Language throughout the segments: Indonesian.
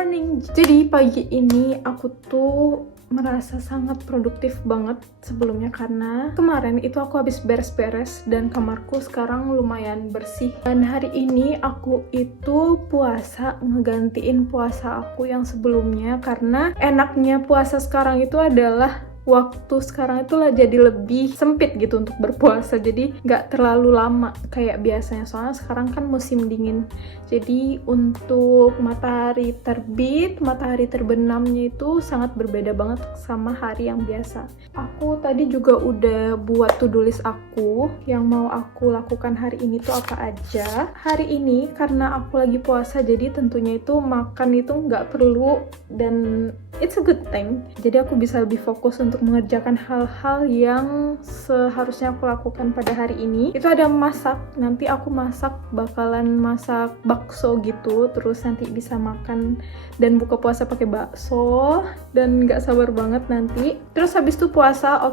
morning. Jadi pagi ini aku tuh merasa sangat produktif banget sebelumnya karena kemarin itu aku habis beres-beres dan kamarku sekarang lumayan bersih. Dan hari ini aku itu puasa, ngegantiin puasa aku yang sebelumnya karena enaknya puasa sekarang itu adalah waktu sekarang itu lah jadi lebih sempit gitu untuk berpuasa, jadi nggak terlalu lama kayak biasanya, soalnya sekarang kan musim dingin. Jadi untuk matahari terbit, matahari terbenamnya itu sangat berbeda banget sama hari yang biasa. Aku tadi juga udah buat to-do list aku yang mau aku lakukan hari ini tuh apa aja. Hari ini karena aku lagi puasa, jadi tentunya itu makan itu nggak perlu dan it's a good thing. Jadi aku bisa lebih fokus untuk mengerjakan hal-hal yang seharusnya aku lakukan pada hari ini. Itu ada masak, nanti aku bakalan masak bakso gitu, terus nanti bisa makan dan buka puasa pakai bakso, dan nggak sabar banget nanti. Terus habis itu puasa,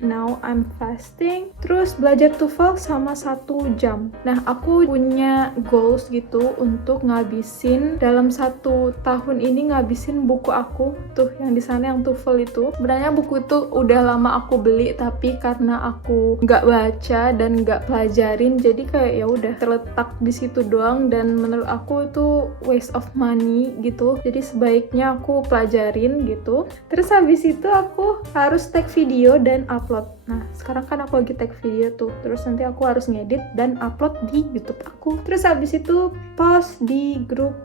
now I'm fasting. Terus belajar TOEFL sama 1 jam. Nah, aku punya goals gitu untuk ngabisin dalam 1 tahun ini, ngabisin buku aku tuh yang di sana yang TOEFL itu. Sebenarnya buku itu udah lama aku beli, tapi karena aku nggak baca dan nggak pelajarin, jadi kayak ya udah terletak di situ doang, dan menurut aku itu waste of money gitu. Jadi sebaiknya aku pelajarin gitu. Terus habis itu aku harus take video dan upload. Nah, sekarang kan aku lagi take video tuh. Terus nanti aku harus ngedit dan upload di YouTube aku. Terus habis itu post di grup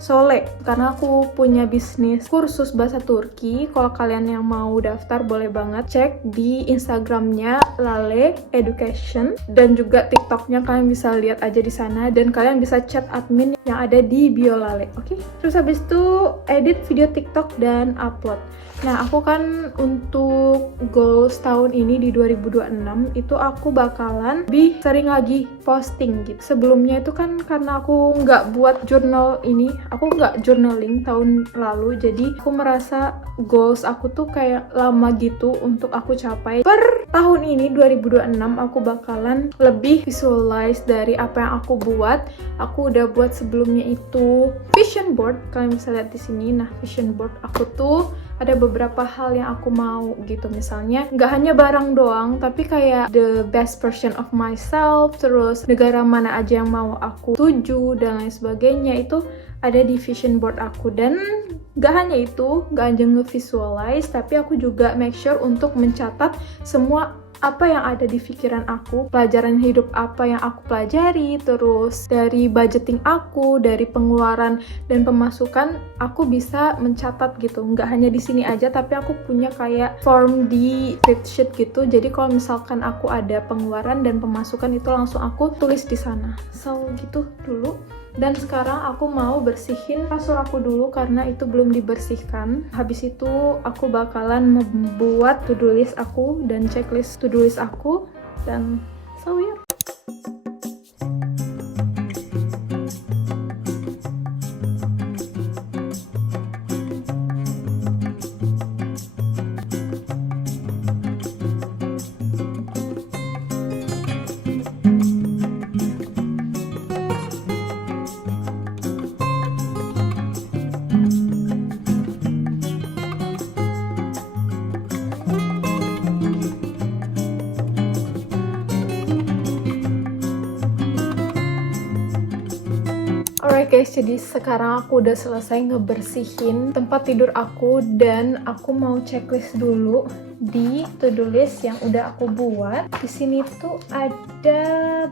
Sole. Karena aku punya bisnis kursus bahasa Turki. Kalau kalian yang mau daftar boleh banget cek di Instagramnya Lale Education, dan juga TikToknya kalian bisa lihat aja di sana, dan kalian bisa chat admin yang ada di bio Lale. Oke? Terus habis itu edit video TikTok dan upload. Nah, aku kan untuk goals tahun ini di 2026 itu aku bakalan lebih sering lagi posting gitu. Sebelumnya itu kan karena aku nggak buat jurnal ini, aku nggak journaling tahun lalu, jadi aku merasa goals aku tuh kayak lama gitu untuk aku capai. Per tahun ini 2026 aku bakalan lebih visualize dari apa yang aku buat. Aku udah buat sebelumnya itu vision board, kalian bisa lihat di sini. Nah, vision board aku tuh ada beberapa hal yang aku mau gitu, misalnya nggak hanya barang doang, tapi kayak the best version of myself, terus negara mana aja yang mau aku tuju dan lain sebagainya, itu ada di vision board aku. Dan nggak hanya itu, nggak hanya nge-visualize, tapi aku juga make sure untuk mencatat semua apa yang ada di pikiran aku, pelajaran hidup apa yang aku pelajari, terus dari budgeting aku, dari pengeluaran dan pemasukan, aku bisa mencatat gitu. Nggak hanya di sini aja, tapi aku punya kayak form di spreadsheet gitu. Jadi kalau misalkan aku ada pengeluaran dan pemasukan, itu langsung aku tulis di sana. So gitu dulu. Dan sekarang aku mau bersihin kasur aku dulu karena itu belum dibersihkan. Habis itu aku bakalan membuat to-do list aku dan checklist to-do list aku, dan so yeah. Alright guys, jadi sekarang aku udah selesai ngebersihin tempat tidur aku, dan aku mau checklist dulu di to-do list yang udah aku buat. Di sini tuh ada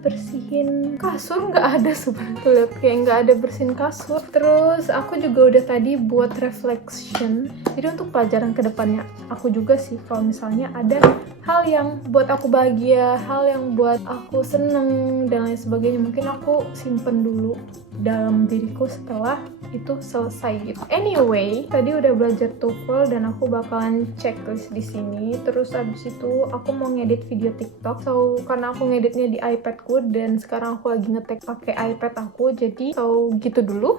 bersihin kasur, nggak ada sebenarnya, lihat kayak nggak ada bersihin kasur. Terus aku juga udah tadi buat reflection. Jadi untuk pelajaran kedepannya aku juga sih, kalau misalnya ada hal yang buat aku bahagia, hal yang buat aku seneng dan lain sebagainya, mungkin aku simpen dulu dalam diriku setelah itu selesai gitu. Anyway, tadi udah belajar TOEFL dan aku bakalan checklist di sini. Terus abis itu aku mau ngedit video TikTok. So karena aku ngeditnya di iPadku dan sekarang aku lagi ngetek pakai iPad aku, jadi so gitu dulu.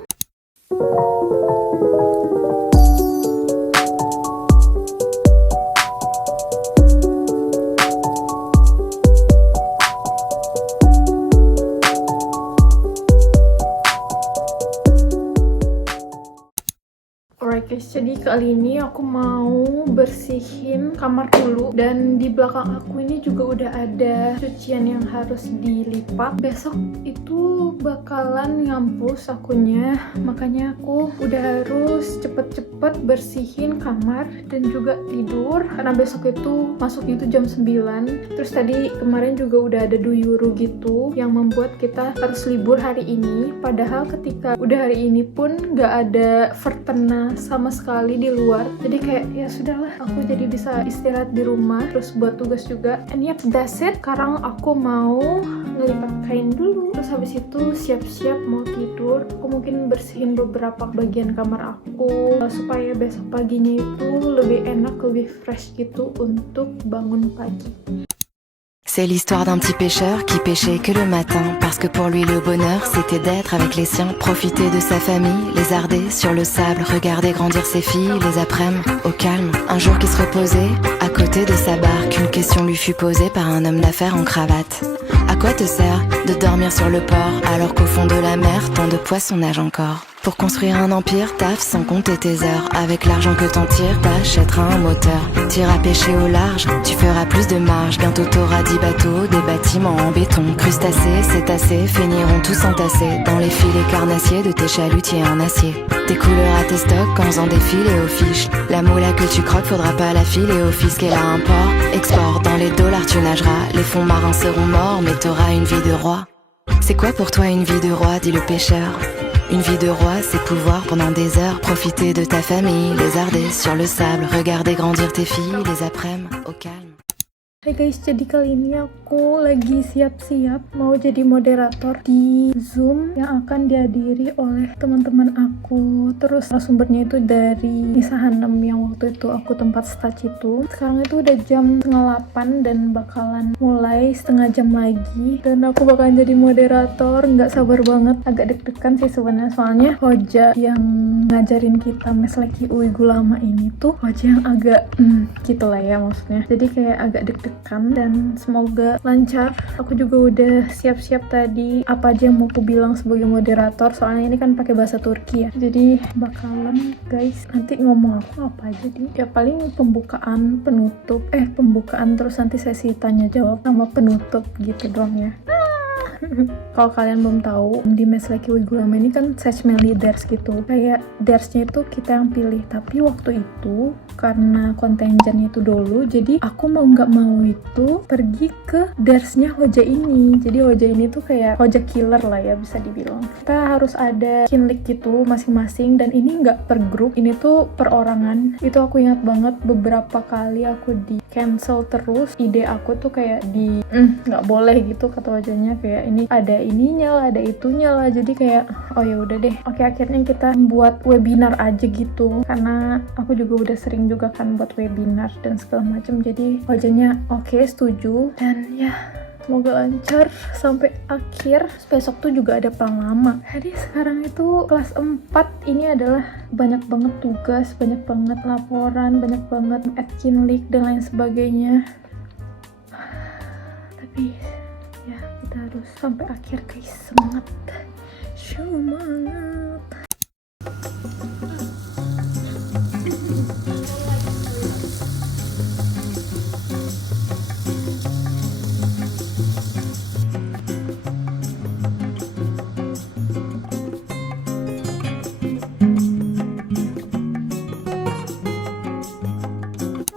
guys, jadi kali ini aku mau bersihin kamar dulu. Dan di belakang aku ini juga udah ada cucian yang harus dilipat. Besok itu bakalan ngampus akunya, makanya aku udah harus cepet-cepet bersihin kamar dan juga tidur. Karena besok itu masuknya itu jam 9. Terus tadi kemarin juga udah ada duyuru gitu yang membuat kita harus libur hari ini. Padahal ketika udah hari ini pun nggak ada vertena sama sekali di luar, jadi kayak ya sudahlah, aku jadi bisa istirahat di rumah terus buat tugas juga. And yep, that's it. Sekarang aku mau ngelipat kain dulu, terus habis itu siap-siap mau tidur. Aku mungkin bersihin beberapa bagian kamar aku supaya besok paginya itu lebih enak, lebih fresh gitu untuk bangun pagi. C'est l'histoire d'un petit pêcheur qui pêchait que le matin, parce que pour lui le bonheur c'était d'être avec les siens, profiter de sa famille, lézarder sur le sable, regarder grandir ses filles les après-midi au calme. Un jour qu'il se reposait à côté de sa barque, une question lui fut posée par un homme d'affaires en cravate. À quoi te sert de dormir sur le port alors qu'au fond de la mer tant de poissons nagent encore? Pour construire un empire, taffe sans compter tes heures. Avec l'argent que t'en tires, t'achèteras un moteur. T'iras pêcher au large, tu feras plus de marge. Bientôt t'auras 10 bateaux, des bâtiments en béton. Crustacés, cétacés, finiront tous entassés dans les filets carnassiers de tes chalutiers en acier. Tes couleurs à tes stocks en faisant défiler aux fiches. La moula que tu croques, faudra pas la filer au fisc. Et là, import, export, dans les dollars tu nageras. Les fonds marins seront morts, mais t'auras une vie de roi. C'est quoi pour toi une vie de roi, dit le pêcheur? Une vie de roi, c'est pouvoir pendant des heures profiter de ta famille, lézarder sur le sable, regarder grandir tes filles les après-midi au calme. Hai guys, jadi kali ini aku lagi siap-siap mau jadi moderator di Zoom yang akan dihadiri oleh teman-teman aku. Terus sumbernya itu dari Nisa Hanem yang waktu itu aku tempat stage itu. Sekarang itu udah jam 7:30 dan bakalan mulai setengah jam lagi. Dan aku bakalan jadi moderator, nggak sabar banget. Agak deg-degan sih sebenarnya, soalnya Hoja yang ngajarin kita Mesleki Uigulama ini tuh Hoja yang agak gitu lah ya maksudnya. Jadi kayak agak deg-degan dan semoga lancar. Aku juga udah siap-siap tadi apa aja yang mau aku bilang sebagai moderator, soalnya ini kan pakai bahasa Turki ya. Jadi bakalan guys nanti ngomong aku apa aja di ya paling pembukaan, penutup, pembukaan terus nanti sesi tanya jawab sama penutup gitu doang ya. Kalau kalian belum tahu, di Mesleki Uigulama ini kan Seçmeli Ders gitu. Kayak dersnya itu kita yang pilih. Tapi waktu itu karena kontenjannya itu dulu, jadi aku mau nggak mau itu pergi ke dersnya Hoja ini. Jadi Hoja ini tuh kayak Hoja killer lah ya bisa dibilang. Kita harus ada kinlik gitu masing-masing, dan ini nggak per grup, ini tuh perorangan. Itu aku ingat banget beberapa kali aku di cancel terus. Ide aku tuh kayak di nggak boleh gitu kata Hojanya, kayak ini ada ininya lah, ada itunya lah. Jadi kayak oh ya udah deh, oke akhirnya kita buat webinar aja gitu, karena aku juga udah sering juga kan buat webinar dan segala macam. Jadi Hojanya oke, setuju, dan ya semoga lancar sampai akhir. Besok tuh juga ada pranglama. Jadi sekarang itu kelas 4 ini adalah banyak banget tugas, banyak banget laporan, banyak banget adkinlik dan lain sebagainya. Tapi ya kita harus sampai akhir guys. Semangat, semangat.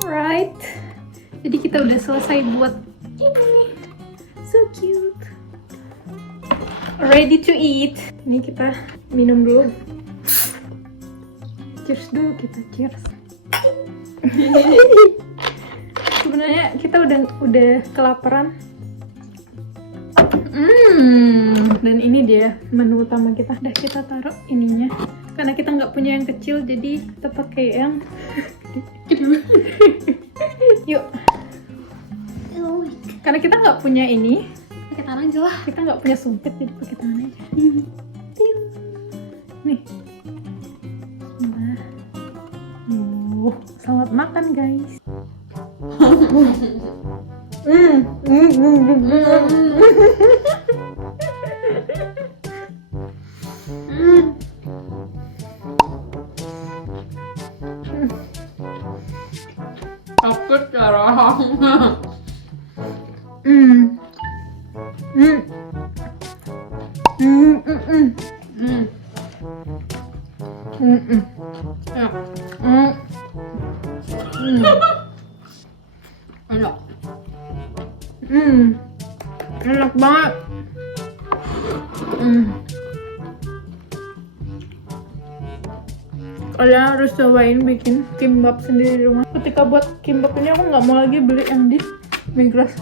Alright, jadi kita udah selesai buat ini. So cute. Ready to eat. Ini kita minum dulu. Cheers dulu kita, cheers. Sebenarnya kita udah kelaparan. Dan ini dia menu utama kita. Udah kita taruh ininya. Karena kita nggak punya yang kecil, jadi kita pakai yang kedua. Yuk. Karena kita nggak punya ini, pakai tangan aja lah. Kita nggak punya sumpit, jadi pakai tangan aja. Nih. Nah. Selamat makan guys. Enak. Enak banget. Kalian harus cobain bikin kimbap sendiri di rumah. Ketika buat kimbap ini aku nggak mau lagi beli yang di Migros.